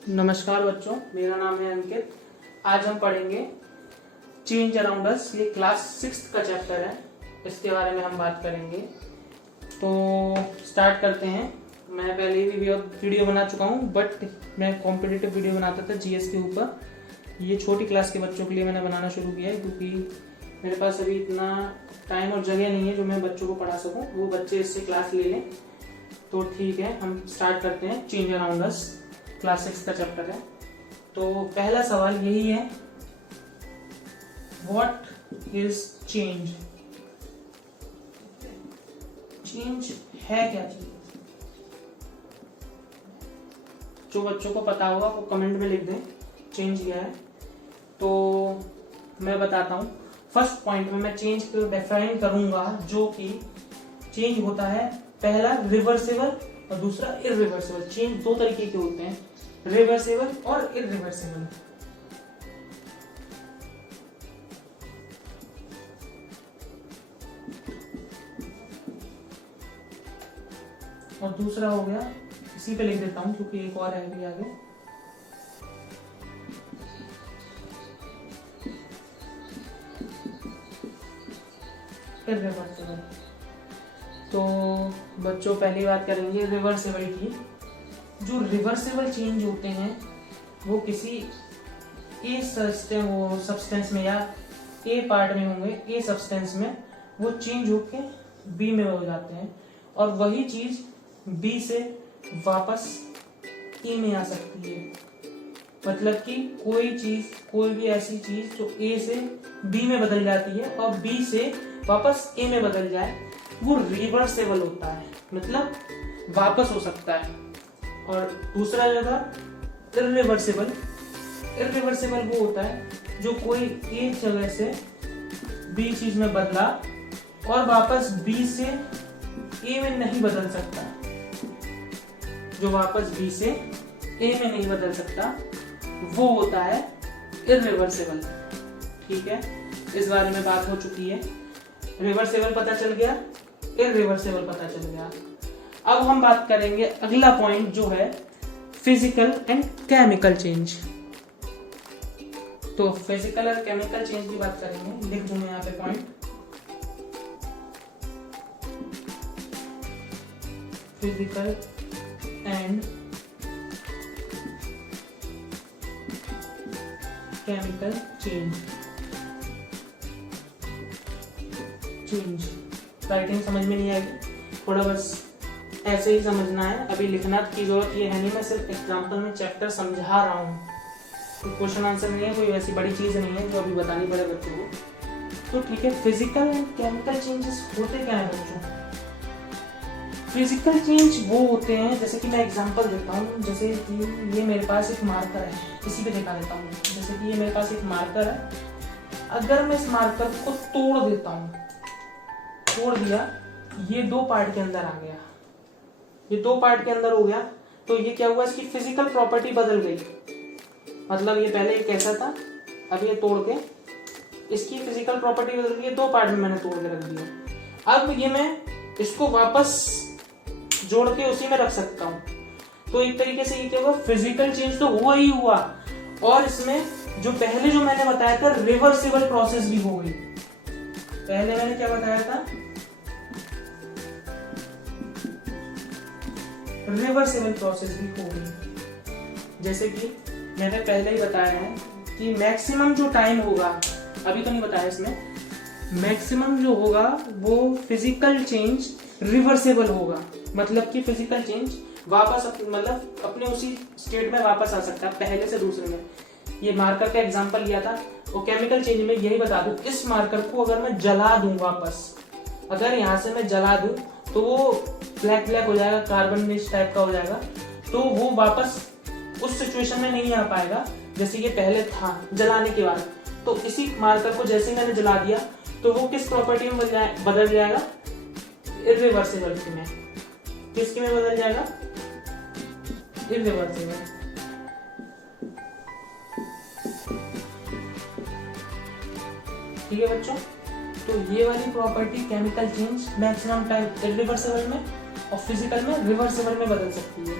नमस्कार बच्चों, मेरा नाम है अंकित। आज हम पढ़ेंगे चेंज अराउंड अस। ये क्लास 6 का चैप्टर है, इसके बारे में हम बात करेंगे। तो स्टार्ट करते हैं। मैं पहले भी वीडियो बना चुका हूँ, बट मैं कॉम्पिटिटिव वीडियो बनाता था जीएस के ऊपर। ये छोटी क्लास के बच्चों के लिए मैंने बनाना शुरू किया है, क्योंकि मेरे पास अभी इतना टाइम और जगह नहीं है जो मैं बच्चों को पढ़ा सकूँ। वो बच्चे इससे क्लास ले लें तो ठीक है। हम स्टार्ट करते हैं। चेंज अराउंड अस क्लास 6 का चैप्टर है। तो पहला सवाल यही है, व्हाट इज चेंज? चेंज है क्या चीज? जो बच्चों को पता होगा वो कमेंट में लिख दें चेंज क्या है। तो मैं बताता हूं। फर्स्ट पॉइंट में मैं चेंज को डिफाइन करूंगा, जो कि चेंज होता है पहला रिवर्सिबल और दूसरा इरिवर्सिबल। चेंज दो तरीके के होते हैं, रिवर्सिबल और इरिवर्सिबल। और दूसरा हो गया, इसी पे लिख देता हूं क्योंकि एक और है भी आगे। इरिवर्सिबल। तो बच्चों पहली बात करेंगे रिवर्सिबल की। जो रिवर्सिबल चेंज होते हैं वो किसी ए सब्सटेंस में या ए पार्ट में होंगे, ए सब्सटेंस में वो चेंज होके बी में हो जाते हैं, और वही चीज बी से वापस ए में आ सकती है। मतलब कि कोई भी ऐसी चीज जो ए से बी में बदल जाती है और बी से वापस ए में बदल जाए, वो रिवर्सेबल होता है, मतलब वापस हो सकता है। और दूसरा जगह इरिवर्सिबल। इरिवर्सिबल वो होता है जो कोई एक जगह से बी चीज में बदला और वापस बी से ए में नहीं बदल सकता। जो वापस बी से ए में नहीं बदल सकता वो होता है इरिवर्सिबल। ठीक है, इस बारे में बात हो चुकी है। रिवर्सिबल पता चल गया, इरिवर्सिबल पता चल गया। अब हम बात करेंगे अगला पॉइंट, जो है फिजिकल एंड केमिकल चेंज। तो फिजिकल और केमिकल चेंज की बात करेंगे। लिख दूं मैं यहाँ पे point, physical and chemical change. Writing समझ में नहीं आएगी, थोड़ा बस ऐसे ही समझना है। अभी लिखना की जरूरत ये है नहीं, मैं सिर्फ एग्जांपल में चैप्टर समझा रहा हूँ। तो क्वेश्चन आंसर नहीं है, कोई ऐसी बड़ी चीज नहीं है जो अभी बतानी पड़े बच्चों को। तो ठीक है, फिजिकल एंड केमिकल चेंजेस होते क्या है बच्चों? फिजिकल चेंज वो होते हैं, जैसे कि मैं एग्जांपल देता हूँ। जैसे कि ये मेरे पास एक मार्कर है, इसी पे दिखा देता हूँ। जैसे कि ये मेरे पास एक मार्कर है, अगर मैं इस मार्कर को तोड़ देता हूँ, तोड़ दिया, ये दो पार्ट के अंदर आ गया, ये दो पार्ट के अंदर हो गया, तो ये क्या हुआ, इसकी फिजिकल प्रॉपर्टी बदल गई। मतलब ये पहले एक ऐसा था, अब ये तोड़ के इसकी फिजिकल प्रॉपर्टी बदल गई, दो पार्ट में मैंने तोड़ के रख दिया। अब ये मैं इसको वापस जोड़ के उसी में रख सकता हूँ। तो एक तरीके से ये क्या हुआ, फिजिकल चेंज तो हुआ ही हुआ, और इसमें जो पहले जो मैंने बताया था रिवर्सिबल प्रोसेस भी हो गई। पहले मैंने क्या बताया था, रिवर्सिबल प्रोसेस भी हो गई। जैसे कि मैंने पहले ही बताया है कि मैक्सिमम जो टाइम होगा, अभी तो नहीं बताया इसमें, मैक्सिमम जो होगा वो फिजिकल चेंज रिवर्सिबल होगा। मतलब कि फिजिकल चेंज वापस मतलब अपने उसी स्टेट में वापस आ सकता है, पहले से दूसरे में। ये मार्कर का एग्जांपल लिया था। और केमिकल चेंज में यही बता दूं, इस मार्कर को अगर मैं जला दूं वापस, अगर यहां से मैं जला दूं तो वो ब्लैक ब्लैक हो जाएगा, कार्बन इस टाइप का हो जाएगा, तो वो वापस उस सिचुएशन में नहीं आ पाएगा जैसे ये पहले था जलाने के बाद। तो इसी मार्कर को जैसे मैंने जला दिया तो वो किस प्रॉपर्टी में बदल जाएगा, इरिवर्सिबल में। किसके में बदल जाएगा, इरिवर्सिबल। ठीक है बच्चों, तो ये वाली property chemical change maximum time irreversible में और फिजिकल में रिवर्सिबल में बदल सकती है।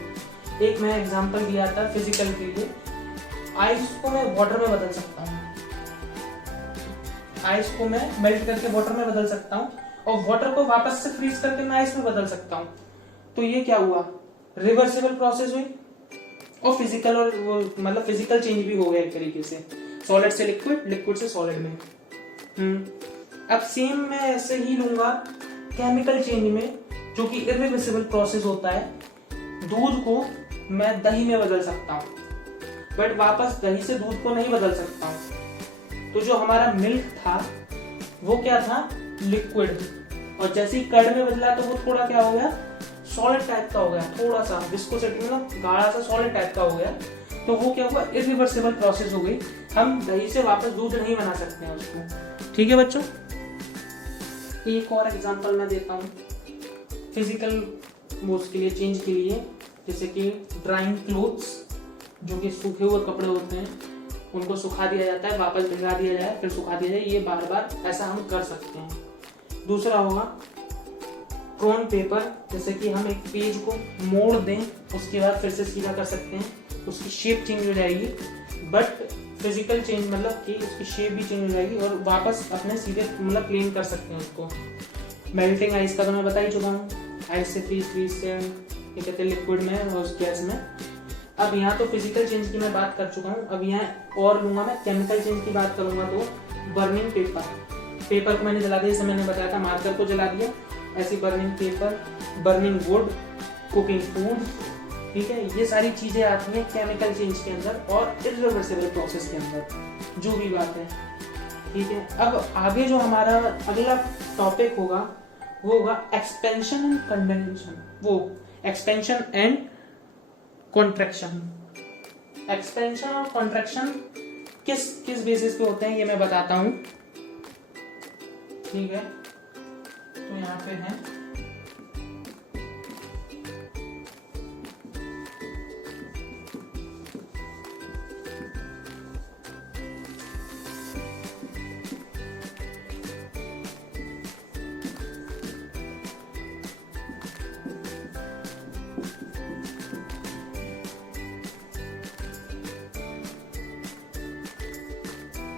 एक मैं एग्जांपल दिया था फिजिकल के लिए, आइस को मैं वाटर में बदल सकता हूँ, आइस को मैं मेल्ट करके वाटर में बदल सकता हूँ और वाटर को वापस से फ्रीज करके मैं आइस में बदल सकता हूँ। तो ये क्या हुआ, रिवर्सिबल प्रोसेस हुई और फिजिकल और वो मतलब फिजिकल चेंज भी हो गया एक तरीके से, सॉलिड से लिक्विड, लिक्विड से सॉलिड में। अब सेम मैं ऐसे ही लूंगा केमिकल चेंज में, जो कि इरिवर्सिबल प्रोसेस होता है। दूध को मैं दही में बदल सकता हूँ, बट वापस दही से दूध को नहीं बदल सकता हूँ। तो जो हमारा मिल्क था वो क्या था, लिक्विड, और जैसे ही कर्ड में बदला तो वो थोड़ा क्या हो गया, सॉलिड टाइप का हो गया, थोड़ा सा विस्कोसिटी मतलब गाढ़ा सा सॉलिड टाइप का हो गया। तो वो क्या हुआ, इरिवर्सिबल प्रोसेस हो गई। हम दही से वापस दूध नहीं बना सकते हैं उसको। ठीक है बच्चों, एक और एग्जांपल मैं देता हूँ फिजिकल मोड्स के लिए, चेंज के लिए, जैसे कि ड्राइंग क्लोथ्स, जो कि सूखे हुए कपड़े होते हैं उनको सुखा दिया जाता है, वापस भिगा दिया जाए, फिर सुखा दिया जाए, ये बार बार ऐसा हम कर सकते हैं। दूसरा होगा प्रोन पेपर, जैसे कि हम एक पेज को मोड़ दें उसके बाद फिर से सीधा कर सकते हैं, उसकी शेप चेंज हो जाएगी, बट फिजिकल चेंज मतलब कि उसकी शेप भी चेंज हो जाएगी और वापस अपने सीधे मतलब प्लेन कर सकते हैं उसको। मेल्टिंग आइस का तो मैं बता ही चुका हूँ, आइस से फ्रीज से ये कहते हैं लिक्विड में और उस गैस में। अब यहाँ तो फिजिकल चेंज की मैं बात कर चुका हूँ, अब यहाँ और लूंगा मैं केमिकल चेंज की बात करूंगा। तो बर्निंग पेपर, पेपर को मैंने जला दिया, जैसे मैंने बताया था मार्कर को जला दिया, ऐसी burning paper, burning would, cooking food, ठीक है, ये सारी चीजें आती हैं केमिकल चेंज के अंदर और इरिवर्सिबल प्रोसेस के अंदर, जो भी बात है। ठीक है, अब आगे जो हमारा अगला टॉपिक होगा वो होगा एक्सपेंशन एंड कंडेंसेशन, वो एक्सपेंशन एंड कॉन्ट्रैक्शन। एक्सपेंशन और कॉन्ट्रैक्शन किस किस बेसिस पे होते हैं ये मैं बताता हूं। ठीक है, तो यहाँ पे है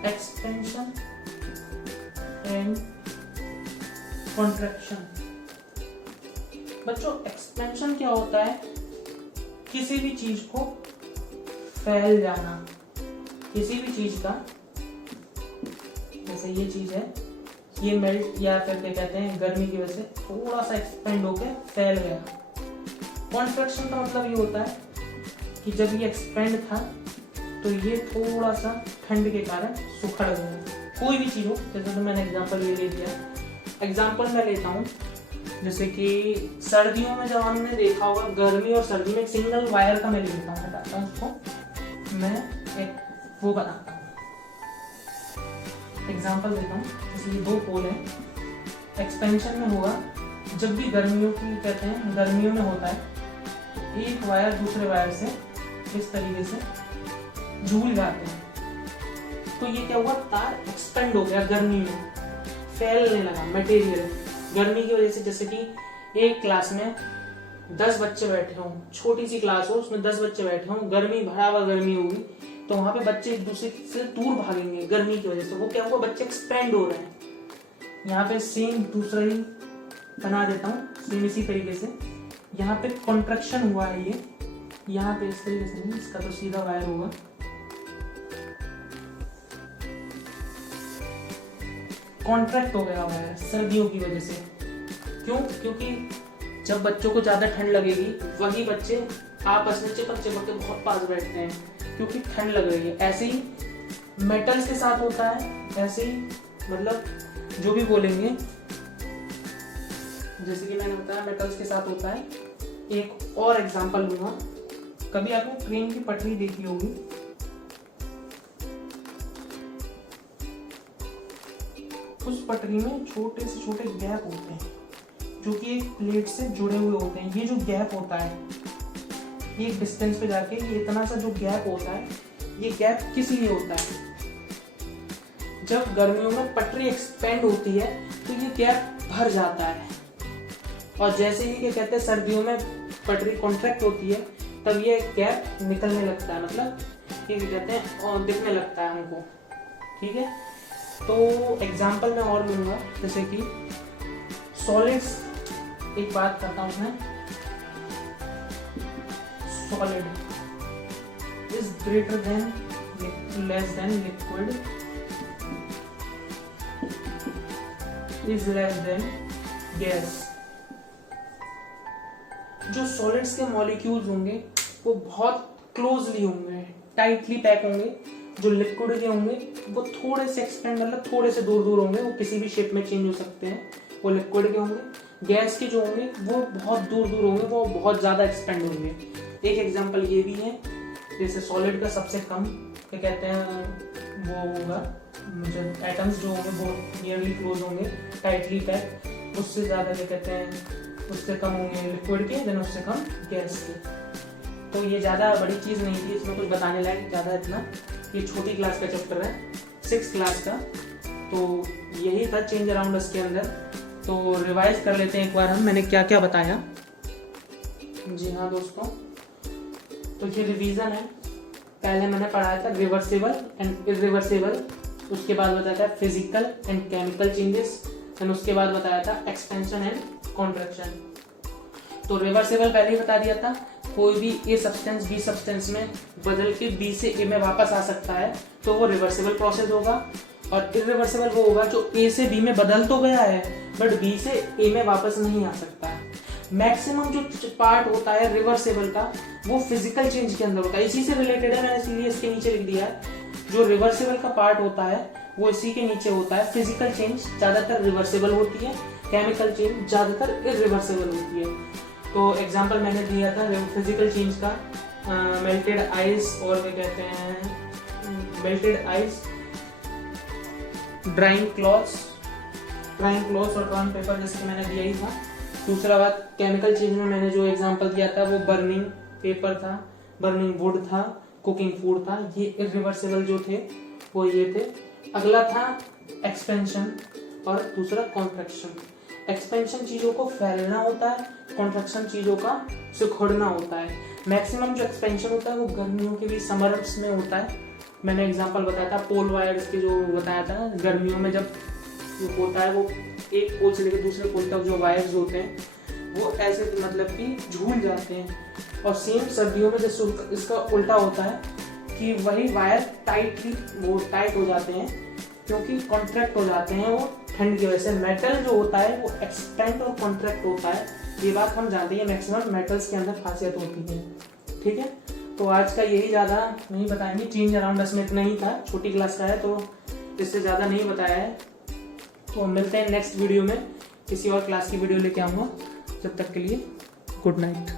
एक्सपेंशन एंड कॉन्ट्रैक्शन। बच्चों एक्सपेंशन क्या होता है, किसी भी चीज को फैल जाना, किसी भी चीज का, जैसे ये चीज है, ये मेल्ट या फिर क्या कहते हैं गर्मी की वजह से थोड़ा सा एक्सपेंड होकर फैल गया। कॉन्ट्रैक्शन का मतलब ये होता है कि जब ये एक्सपेंड था तो ये थोड़ा सा ठंड के कारण सुखड़ गया। कोई भी चीज हो, जैसे तो मैंने एग्जांपल ये ले दिया, एग्जांपल मैं लेता हूँ, जैसे कि सर्दियों में जब हमने देखा होगा गर्मी और सर्दी में एक सिंगल वायर का मैं लेता हूँ, हटाता हूँ उसको, मैं एक वो बनाता हूँ, एग्जांपल देता हूँ। जैसे ये दो पोल है, एक्सपेंशन में होगा जब भी गर्मियों की कहते हैं गर्मियों में होता है, तो एक वायर दूसरे वायर से इस तरीके से झूल जाते हैं, तो ये क्या हुआ, तार एक्सपेंड हो गया, गर्मी में फैलने लगा मटेरियल गर्मी की वजह से। जैसे कि एक क्लास में 10 बच्चे बैठे हों, छोटी सी क्लास हो, उसमें 10 बच्चे बैठे हों, गर्मी भरा हुआ गर्मी होगी, तो वहां पे बच्चे एक दूसरे से दूर भागेंगे गर्मी की वजह से, वो क्या हुआ, बच्चे एक्सपेंड हो रहे हैं। यहाँ पे सेम दूसरा ही बना देता हूँ, सेम इसी तरीके से यहाँ पे कॉन्ट्रैक्शन हुआ है, ये यहाँ पे इस तरीके से नहीं, इसका तो सीधा वायर होगा, कॉन्ट्रैक्ट हो गया वायर सर्दियों की वजह से। क्यों, क्योंकि जब बच्चों को ज्यादा ठंड लगेगी वही बच्चे आपस में चिपक चिपक के बहुत पास बैठते हैं, क्योंकि ठंड लग रही है। ऐसे ही मेटल्स के साथ होता है, ऐसे ही मतलब जो भी बोलेंगे, जैसे कि मैंने बताया मेटल्स के साथ होता है। एक और एग्जांपल लूंगा, कभी आपने ट्रेन की पटरी देखी होगी, उस पटरी में छोटे से छोटे गैप होते हैं जो कि एक प्लेट से जुड़े हुए होते हैं। ये जो गैप होता है, एक डिस्टेंस पे जाके ये इतना सा जो गैप होता है, ये गैप किस लिए होता है, जब गर्मियों में पटरी एक्सपेंड होती है तो ये गैप भर जाता है, और जैसे ही क्या कहते हैं सर्दियों में पटरी कॉन्ट्रैक्ट होती है, तब ये गैप निकलने लगता है, मतलब ये कहते हैं और दिखने लगता है हमको। ठीक है, तो एग्जाम्पल मैं और लूंगा, जैसे कि सॉलिड्स, एक बात करता हूं मैं, solid is greater than less than liquid is less than gas. जो सॉलिड्स के मॉलिक्यूल्स होंगे वो बहुत क्लोजली होंगे, टाइटली पैक होंगे। जो लिक्विड के होंगे वो थोड़े से एक्सपेंड, मतलब थोड़े से दूर दूर होंगे, वो किसी भी शेप में चेंज हो सकते हैं, वो लिक्विड के होंगे। गैस के जो होंगे वो बहुत दूर दूर होंगे, वो बहुत ज्यादा एक्सपेंड होंगे। एक एग्जांपल ये भी है, जैसे सॉलिड का सबसे कम क्या कहते हैं वो होगा, जब एटम्स जो होंगे वो नियरली क्लोज होंगे, टाइटली पैक, उससे ज्यादा क्या कहते हैं, उससे कम होंगे लिक्विड के, देन उससे कम गैस के। तो ये ज़्यादा बड़ी चीज़ नहीं थी, इसमें कुछ बताने लायक ज़्यादा इतना, ये छोटी क्लास का चैप्टर है, 6th क्लास का। तो यही था चेंज अराउंड अस के अंदर। तो रिवाइज कर लेते हैं एक बार हम, मैंने क्या क्या बताया। जी हाँ दोस्तों, तो ये रिवीजन है। पहले मैंने पढ़ाया था रिवर्सिबल एंड इरिवर्सिबल, उसके बाद बताया था physical and chemical changes, and उसके बाद बताया था एक्सपेंशन एंड कॉन्ट्रैक्शन। तो रिवर्सिबल पहले ही बता दिया था, कोई भी ए सब्सटेंस बी सब्सटेंस में बदल के बी से ए में वापस आ सकता है, तो वो रिवर्सिबल प्रोसेस होगा। और इरिवर्सिबल वो होगा जो ए से बी में बदल तो गया है बट बी से ए में वापस नहीं आ सकता है। मैक्सिमम जो पार्ट होता है रिवर्सिबल का वो फिजिकल चेंज के अंदर होता है, इसी से रिलेटेड है, मैंने इसीलिए इसके नीचे लिख दिया है। जो रिवर्सिबल का पार्ट होता है वो इसी के नीचे होता है। फिजिकल चेंज ज्यादातर रिवर्सिबल होती है, केमिकल चेंज ज्यादातर इरिवर्सिबल होती है। तो एग्जांपल मैंने दिया था फिजिकल चेंज का, मेल्टेड आइस, और क्या कहते हैं मेल्टेड आइस, ड्राइंग क्लॉथ्स और ड्रॉइंग पेपर, जैसे मैंने दिया ही था। दूसरा बात केमिकल चेंज में मैंने जो एग्जांपल दिया था वो बर्निंग पेपर था, बर्निंग वुड था, कुकिंग फूड था। ये इरिवर्सिबल जो थे वो ये थे। अगला था एक्सपेंशन और दूसरा कॉन्ट्रैक्शन। एक्सपेंशन चीजों को फैलना होता है, कॉन्ट्रैक्शन चीजों का सिकुड़ना होता है। मैक्सिमम जो एक्सपेंशन होता है वो गर्मियों के भी समर्स में होता है। मैंने एग्जांपल बताया था पोल वायर्स के, जो बताया था गर्मियों में जब होता है वो एक पोल से लेकर दूसरे पोल तक जो वायर्स होते हैं वो ऐसे मतलब कि झूल जाते हैं। और सेम सर्दियों में जैसे इसका उल्टा होता है कि वही वायर टाइट हो जाते हैं, क्योंकि कॉन्ट्रैक्ट हो जाते हैं वो ठंड की वजह से। मेटल जो होता है वो एक्सपेंड और कॉन्ट्रैक्ट होता है, ये बात हम जानते हैं, मैक्सिमम मेटल्स के अंदर खासियत होती है। ठीक है, तो आज का यही ज़्यादा नहीं बताएंगे, चेंज अराउंड अस में इतना ही था, छोटी क्लास का है तो इससे ज़्यादा नहीं बताया है। तो मिलते हैं नेक्स्ट वीडियो में, किसी और क्लास की वीडियो लेके आऊँगा। जब तक के लिए गुड नाइट।